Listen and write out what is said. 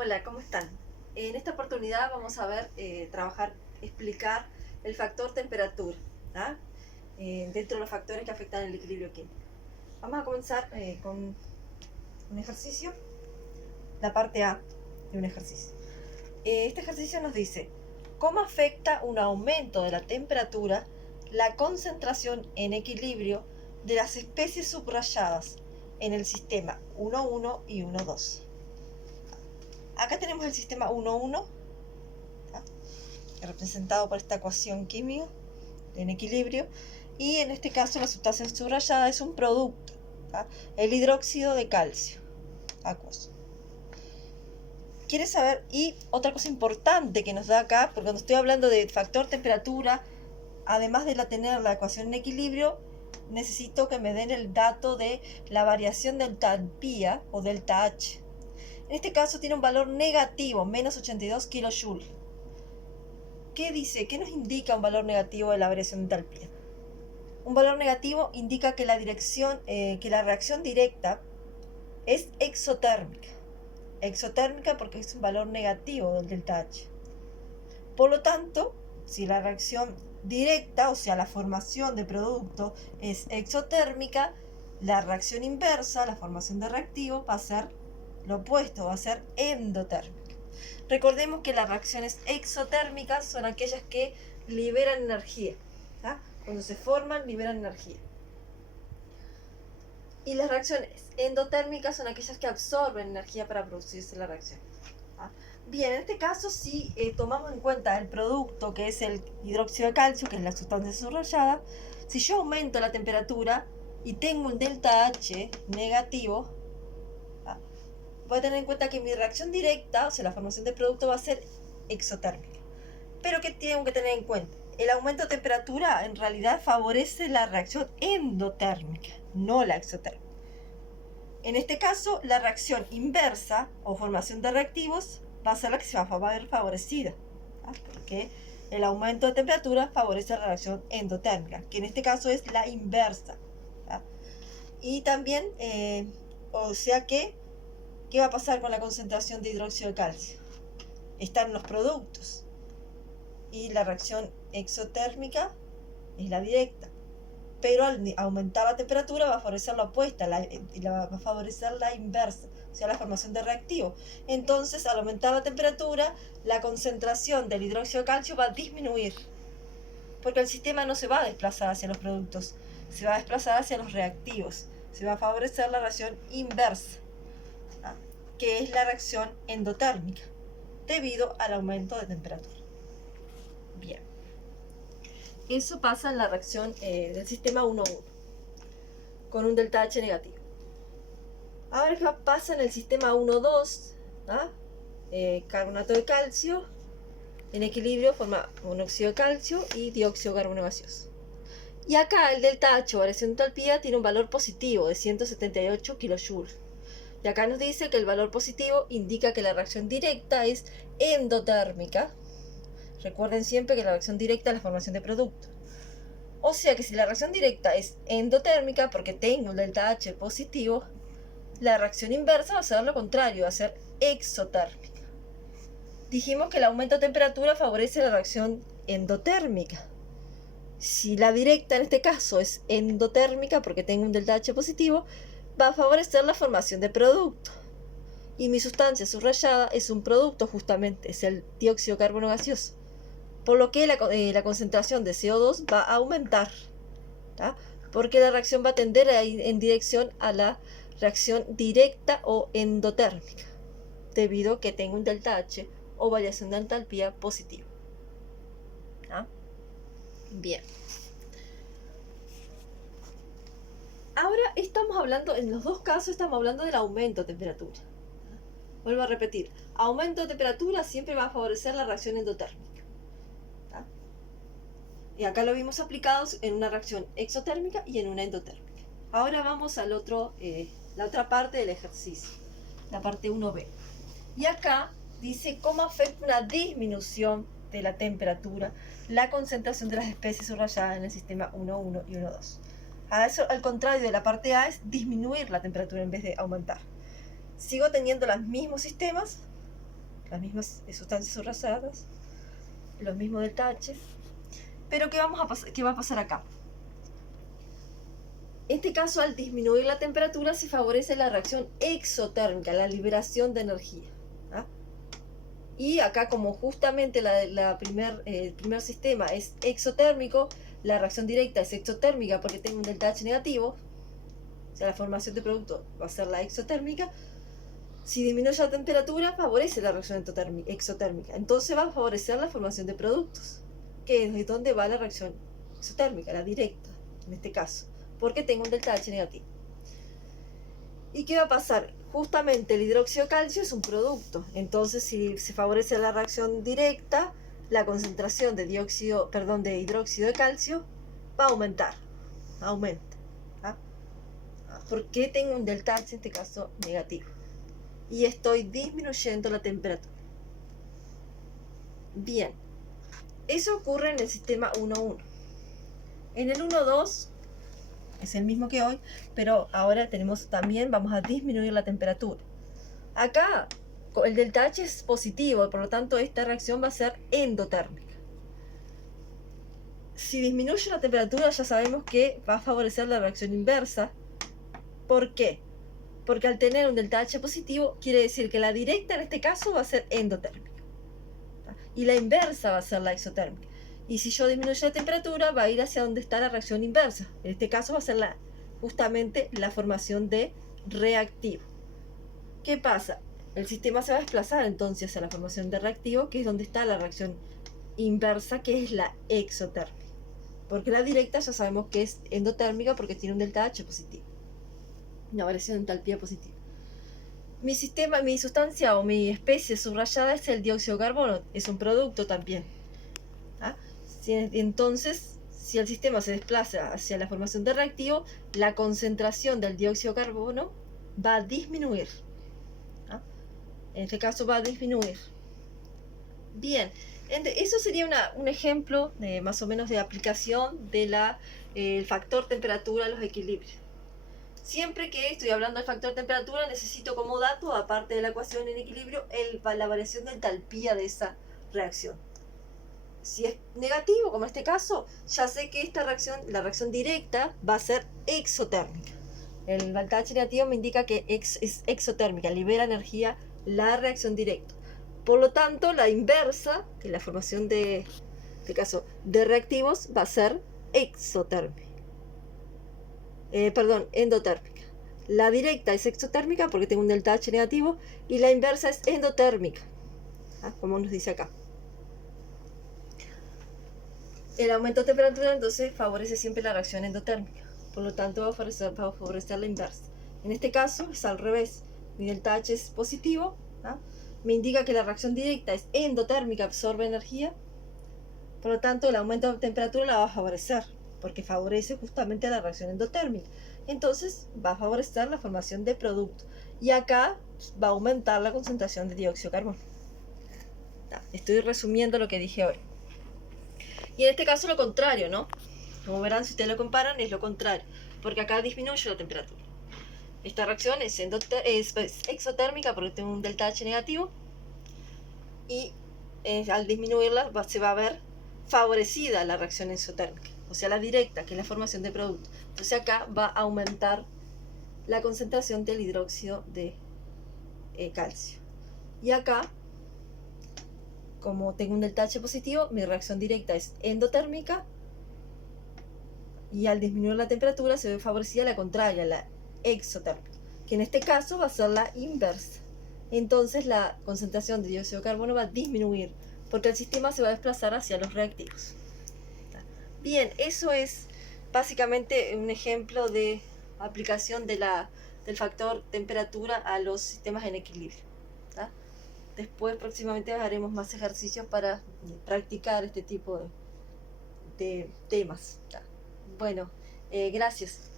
Hola, ¿cómo están? En esta oportunidad vamos a ver, explicar el factor temperatura, ¿ah? Dentro de los factores que afectan el equilibrio químico. Vamos a comenzar con un ejercicio, la parte A de un ejercicio. Este ejercicio nos dice, ¿cómo afecta un aumento de la temperatura la concentración en equilibrio de las especies subrayadas en el sistema 1,1 y 1,2? Acá tenemos el sistema 1,1, representado por esta ecuación química en equilibrio, y en este caso la sustancia subrayada es un producto, ¿tá? El hidróxido de calcio acuoso. Quiere saber, y otra cosa importante que nos da acá, porque cuando estoy hablando de factor temperatura, además de tener la ecuación en equilibrio, necesito que me den el dato de la variación de entalpía o delta H. En este caso tiene un valor negativo, menos 82 kJ. ¿Qué dice? ¿Qué nos indica un valor negativo de la variación de entalpía? Un valor negativo indica que la reacción directa es exotérmica. Exotérmica porque es un valor negativo del delta H. Por lo tanto, si la reacción directa, o sea, la formación de producto, es exotérmica, la reacción inversa, la formación de reactivo, va a ser lo opuesto, va a ser endotérmica. Recordemos que las reacciones exotérmicas son aquellas que liberan energía, ¿tá? Cuando se forman, liberan energía. Y las reacciones endotérmicas son aquellas que absorben energía para producirse la reacción, ¿tá? Bien, en este caso, si tomamos en cuenta el producto, que es el hidróxido de calcio, que es la sustancia subrayada, si yo aumento la temperatura y tengo un delta H negativo, voy a tener en cuenta que mi reacción directa, o sea, la formación de producto, va a ser exotérmica. Pero ¿qué tengo que tener en cuenta? El aumento de temperatura en realidad favorece la reacción endotérmica, no la exotérmica. En este caso, la reacción inversa o formación de reactivos va a ser la que se va a ver favorecida, porque el aumento de temperatura favorece la reacción endotérmica, que en este caso es la inversa. Y también, o sea que, ¿qué va a pasar con la concentración de hidróxido de calcio? Está en los productos. Y la reacción exotérmica es la directa. Pero al aumentar la temperatura va a favorecer la opuesta, va a favorecer la inversa, o sea, la formación de reactivo. Entonces, al aumentar la temperatura, la concentración del hidróxido de calcio va a disminuir. Porque el sistema no se va a desplazar hacia los productos, se va a desplazar hacia los reactivos. Se va a favorecer la reacción inversa, que es la reacción endotérmica, debido al aumento de temperatura. Bien. Eso pasa en la reacción del sistema 1,1, con un delta H negativo. Ahora, ¿qué pasa en el sistema 1,2? Carbonato de calcio, en equilibrio, forma monóxido de calcio y dióxido de carbono gaseoso. Y acá el delta H o variación de entalpía tiene un valor positivo de 178 kJ. Y acá nos dice que el valor positivo indica que la reacción directa es endotérmica. Recuerden siempre que la reacción directa es la formación de producto. O sea que si la reacción directa es endotérmica, porque tengo un delta H positivo, la reacción inversa va a ser lo contrario, va a ser exotérmica. Dijimos que el aumento de temperatura favorece la reacción endotérmica. Si la directa en este caso es endotérmica, porque tengo un delta H positivo, va a favorecer la formación de producto. Y mi sustancia subrayada es un producto justamente, es el dióxido de carbono gaseoso. Por lo que la concentración de CO2 va a aumentar, ¿tá? Porque la reacción va a tender a ir en dirección a la reacción directa o endotérmica, debido a que tengo un delta H o variación de entalpía positiva. Bien. Ahora estamos hablando, en los dos casos estamos hablando del aumento de temperatura. Vuelvo a repetir, aumento de temperatura siempre va a favorecer la reacción endotérmica. Y acá lo vimos aplicados en una reacción exotérmica y en una endotérmica. Ahora vamos al la otra parte del ejercicio, la parte 1b. Y acá dice cómo afecta una disminución de la temperatura la concentración de las especies subrayadas en el sistema 1,1 y 1,2. Eso, al contrario de la parte A, es disminuir la temperatura en vez de aumentar. Sigo teniendo los mismos sistemas, las mismas sustancias subrayadas, los mismos delta-H. Pero ¿qué va a pasar acá? En este caso, al disminuir la temperatura, se favorece la reacción exotérmica, la liberación de energía. Y acá, como justamente el primer sistema es exotérmico, la reacción directa es exotérmica porque tengo un delta-H negativo, o sea, la formación de producto va a ser la exotérmica. Si disminuye la temperatura, favorece la reacción exotérmica. Entonces va a favorecer la formación de productos, que es donde va la reacción exotérmica, la directa, en este caso, porque tengo un delta-H negativo. ¿Y qué va a pasar? Justamente el hidróxido de calcio es un producto. Entonces, si se favorece la reacción directa, la concentración de hidróxido de calcio va a aumentar. Aumenta. Porque tengo un delta-H, en este caso, negativo. Y estoy disminuyendo la temperatura. Bien. Eso ocurre en el sistema 1.1. En el 1.2 es el mismo que hoy, pero ahora vamos a disminuir la temperatura. Acá el delta-H es positivo, por lo tanto esta reacción va a ser endotérmica. Si disminuye la temperatura, ya sabemos que va a favorecer la reacción inversa. ¿Por qué? Porque al tener un delta-H positivo, quiere decir que la directa en este caso va a ser endotérmica. Y la inversa va a ser la exotérmica. Y si yo disminuyo la temperatura, va a ir hacia donde está la reacción inversa. En este caso va a ser justamente la formación de reactivo. ¿Qué pasa? El sistema se va a desplazar entonces hacia la formación de reactivo, que es donde está la reacción inversa, que es la exotérmica. Porque la directa ya sabemos que es endotérmica porque tiene un delta-H positivo. Una variación de entalpía positiva. Mi sustancia o mi especie subrayada es el dióxido de carbono. Es un producto también. Entonces, si el sistema se desplaza hacia la formación de reactivo, la concentración del dióxido de carbono va a disminuir. En este caso va a disminuir. Bien, eso sería un ejemplo más o menos de aplicación del factor temperatura a los equilibrios. Siempre que estoy hablando del factor temperatura, necesito como dato, aparte de la ecuación en equilibrio, la variación de entalpía de esa reacción. Si es negativo, como en este caso, ya sé que la reacción directa va a ser exotérmica. El delta-H negativo me indica que es exotérmica, libera energía la reacción directa. Por lo tanto, la inversa, que es la formación de reactivos, va a ser endotérmica. La directa es exotérmica porque tengo un delta-H negativo y la inversa es endotérmica, como nos dice acá. El aumento de temperatura entonces favorece siempre la reacción endotérmica, por lo tanto va a favorecer la inversa. En este caso es al revés, mi delta-H es positivo, me indica que la reacción directa es endotérmica, absorbe energía, por lo tanto el aumento de temperatura la va a favorecer, porque favorece justamente la reacción endotérmica. Entonces va a favorecer la formación de producto. Y acá va a aumentar la concentración de dióxido de carbono. Estoy resumiendo lo que dije hoy. Y en este caso lo contrario, ¿no? Como verán, si ustedes lo comparan, es lo contrario. Porque acá disminuye la temperatura. Esta reacción es exotérmica porque tengo un delta-H negativo. Y al disminuirla se va a ver favorecida la reacción exotérmica. O sea, la directa, que es la formación de producto. Entonces acá va a aumentar la concentración del hidróxido de calcio. Y acá, como tengo un delta-H positivo, mi reacción directa es endotérmica. Y al disminuir la temperatura se ve favorecida la contraria, la exotérmica. Que en este caso va a ser la inversa. Entonces la concentración de dióxido de carbono va a disminuir porque el sistema se va a desplazar hacia los reactivos. Bien, eso es básicamente un ejemplo de aplicación del factor temperatura a los sistemas en equilibrio. Después próximamente haremos más ejercicios para practicar este tipo de temas. Bueno, gracias.